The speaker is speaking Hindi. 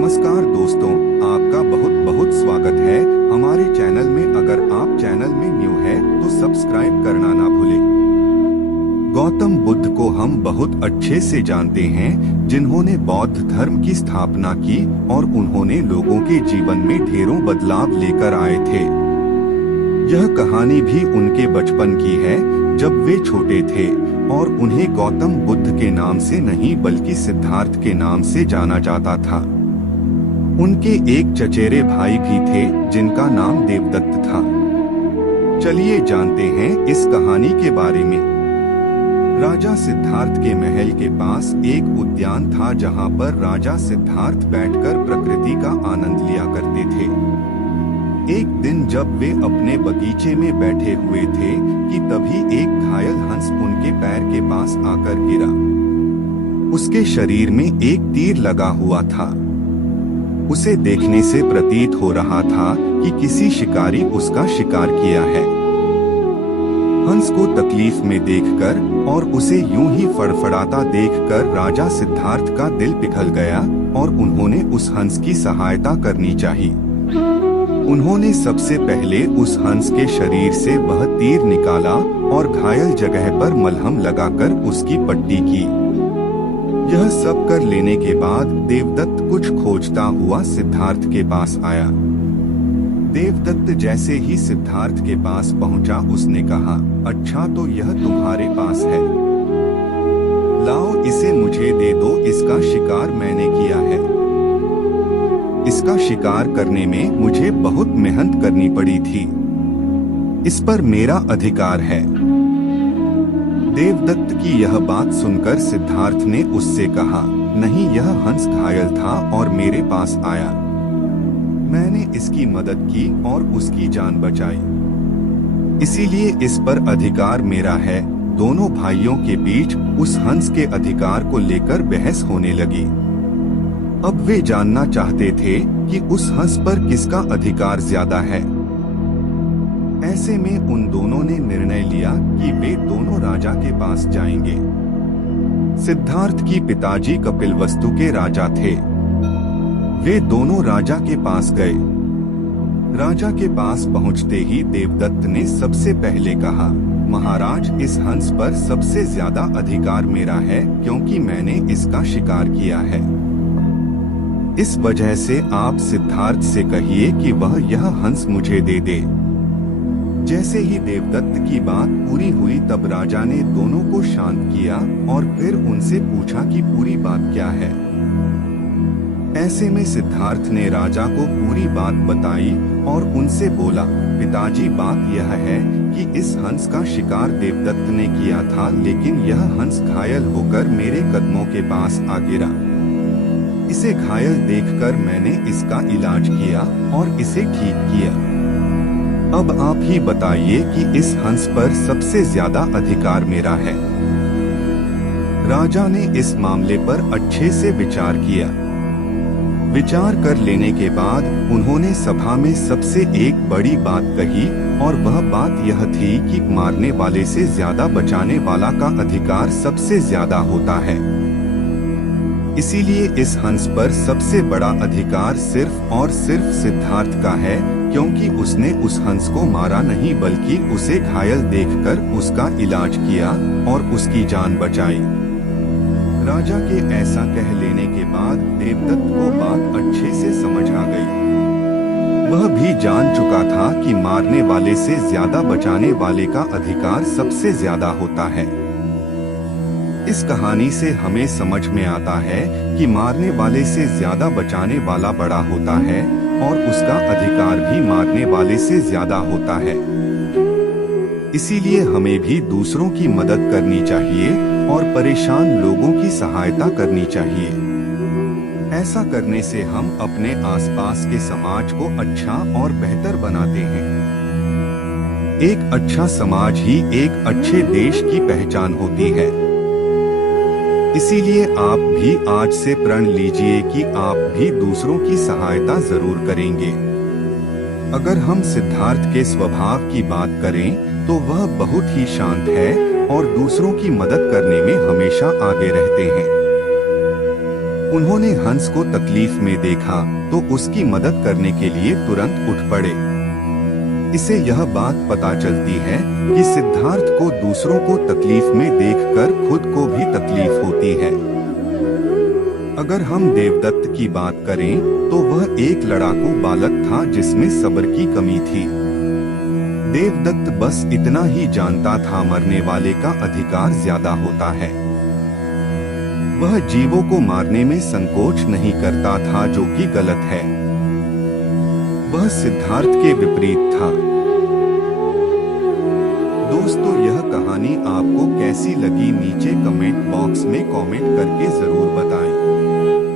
नमस्कार दोस्तों, आपका बहुत बहुत स्वागत है हमारे चैनल में। अगर आप चैनल में न्यू है तो सब्सक्राइब करना ना भूलें। गौतम बुद्ध को हम बहुत अच्छे से जानते हैं, जिन्होंने बौद्ध धर्म की स्थापना की और उन्होंने लोगों के जीवन में ढेरों बदलाव लेकर आए थे। यह कहानी भी उनके बचपन की है, जब वे छोटे थे और उन्हें गौतम बुद्ध के नाम से नहीं बल्कि सिद्धार्थ के नाम से जाना जाता था। उनके एक चचेरे भाई भी थे जिनका नाम देवदत्त था। चलिए जानते हैं इस कहानी के बारे में। राजा सिद्धार्थ के महल के पास एक उद्यान था, जहां पर राजा सिद्धार्थ बैठकर प्रकृति का आनंद लिया करते थे। एक दिन जब वे अपने बगीचे में बैठे हुए थे कि तभी एक घायल हंस उनके पैर के पास आकर गिरा। उसके शरीर में एक तीर लगा हुआ था। उसे देखने से प्रतीत हो रहा था कि किसी शिकारी उसका शिकार किया है। हंस को तकलीफ में देखकर और उसे यूं ही फड़फड़ाता देखकर राजा सिद्धार्थ का दिल पिघल गया और उन्होंने उस हंस की सहायता करनी चाहिए। उन्होंने सबसे पहले उस हंस के शरीर से वह तीर निकाला और घायल जगह पर मलहम लगाकर उसकी पट्टी की। यह सब कर लेने के बाद देवदत्त कुछ खोजता हुआ सिद्धार्थ के पास आया। देवदत्त जैसे ही सिद्धार्थ के पास पहुंचा, उसने कहा, अच्छा तो यह तुम्हारे पास है, लाओ इसे मुझे दे दो, इसका शिकार मैंने किया है। इसका शिकार करने में मुझे बहुत मेहनत करनी पड़ी थी, इस पर मेरा अधिकार है। देवदत्त की यह बात सुनकर सिद्धार्थ ने उससे कहा, नहीं, यह हंस घायल था और मेरे पास आया। मैंने इसकी मदद की और उसकी जान बचाई, इसीलिए इस पर अधिकार मेरा है। दोनों भाइयों के बीच उस हंस के अधिकार को लेकर बहस होने लगी। अब वे जानना चाहते थे कि उस हंस पर किसका अधिकार ज्यादा है। ऐसे में उन दोनों ने निर्णय लिया कि वे दोनों राजा के पास जाएंगे। सिद्धार्थ की पिताजी कपिलवस्तु के राजा थे। वे दोनों राजा के पास गए। राजा के पास पहुंचते ही देवदत्त ने सबसे पहले कहा, महाराज, इस हंस पर सबसे ज्यादा अधिकार मेरा है, क्योंकि मैंने इसका शिकार किया है। इस वजह से आप सिद्धार्थ से कहिए कि वह यह हंस मुझे दे दे। जैसे ही देवदत्त की बात पूरी हुई, तब राजा ने दोनों को शांत किया और फिर उनसे पूछा कि पूरी बात क्या है। ऐसे में सिद्धार्थ ने राजा को पूरी बात बताई और उनसे बोला, पिताजी, बात यह है कि इस हंस का शिकार देवदत्त ने किया था, लेकिन यह हंस घायल होकर मेरे कदमों के पास आ गिरा। इसे घायल देखकर मैंने इसका इलाज किया और इसे ठीक किया। अब आप ही बताइए कि इस हंस पर सबसे ज्यादा अधिकार मेरा है। राजा ने इस मामले पर अच्छे से विचार किया। विचार कर लेने के बाद उन्होंने सभा में सबसे एक बड़ी बात कही, और वह बात यह थी कि मारने वाले से ज्यादा बचाने वाला का अधिकार सबसे ज्यादा होता है। इसीलिए इस हंस पर सबसे बड़ा अधिकार सिर्फ और सिर्फ सिद्धार्थ का है, क्योंकि उसने उस हंस को मारा नहीं बल्कि उसे घायल देखकर उसका इलाज किया और उसकी जान बचाई। राजा के ऐसा कह लेने के बाद देवदत्त को बात अच्छे से समझ आ गई। वह भी जान चुका था कि मारने वाले से ज्यादा बचाने वाले का अधिकार सबसे ज्यादा होता है। इस कहानी से हमें समझ में आता है कि मारने वाले से ज्यादा बचाने वाला बड़ा होता है और उसका अधिकार भी मारने वाले से ज्यादा होता है। इसीलिए हमें भी दूसरों की मदद करनी चाहिए और परेशान लोगों की सहायता करनी चाहिए। ऐसा करने से हम अपने आसपास के समाज को अच्छा और बेहतर बनाते हैं। एक अच्छा समाज ही एक अच्छे देश की पहचान होती है। इसीलिए आप भी आज से प्रण लीजिए कि आप भी दूसरों की सहायता जरूर करेंगे। अगर हम सिद्धार्थ के स्वभाव की बात करें तो वह बहुत ही शांत है और दूसरों की मदद करने में हमेशा आगे रहते हैं। उन्होंने हंस को तकलीफ में देखा तो उसकी मदद करने के लिए तुरंत उठ पड़े। इसे यह बात पता चलती है कि सिद्धार्थ को दूसरों को तकलीफ में देखकर खुद को भी तकलीफ होती है। अगर हम देवदत्त की बात करें तो वह एक लड़ाकू बालक था जिसमें सब्र की कमी थी। देवदत्त बस इतना ही जानता था, मरने वाले का अधिकार ज्यादा होता है। वह जीवों को मारने में संकोच नहीं करता था, जो कि गलत है। वह सिद्धार्थ के विपरीत था। दोस्तों, यह कहानी आपको कैसी लगी नीचे कमेंट बॉक्स में कमेंट करके जरूर बताएं।